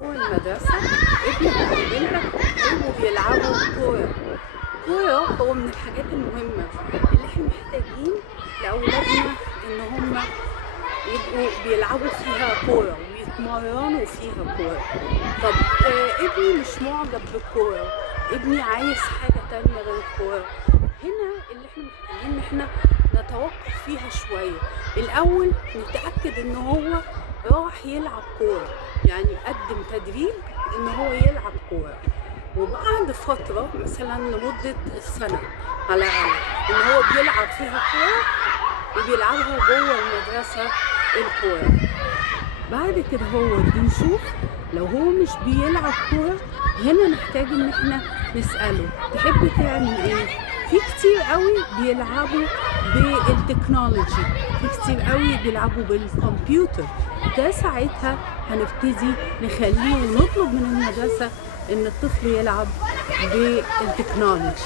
جوه المدرسة ابني هيقول لك هيبقوا بيلعبوا كورة. كورة هو من الحاجات المهمة اللي احنا محتاجين لأولادنا إن هم يبقوا بيلعبوا فيها كورة ويتمرنوا فيها كورة. طب ابني مش معجب بالكورة، ابني عايز حاجة تانية غير الكورة. هنا اللي احنا محتاجين ان احنا نتوقف فيها شوية. الأول نتأكد ان هو راح يلعب كورة، يعني قدم تدريب ان هو يلعب كورة، وبعد فترة مثلا لمدة سنة على الأقل ان هو بيلعب فيها كورة وبيلعبها جوه المدرسة الكورة. بعد كده هو بنشوف لو هو مش بيلعب كورة، هنا نحتاج ان احنا نسأله تحب تعمل ايه؟ في كتير قوي بيلعبوا بالتكنولوجي، في كتير قوي بيلعبوا بالكمبيوتر. ده ساعتها هنبتدي نخليه ونطلب من المدرسة ان الطفل يلعب بالتكنولوجي.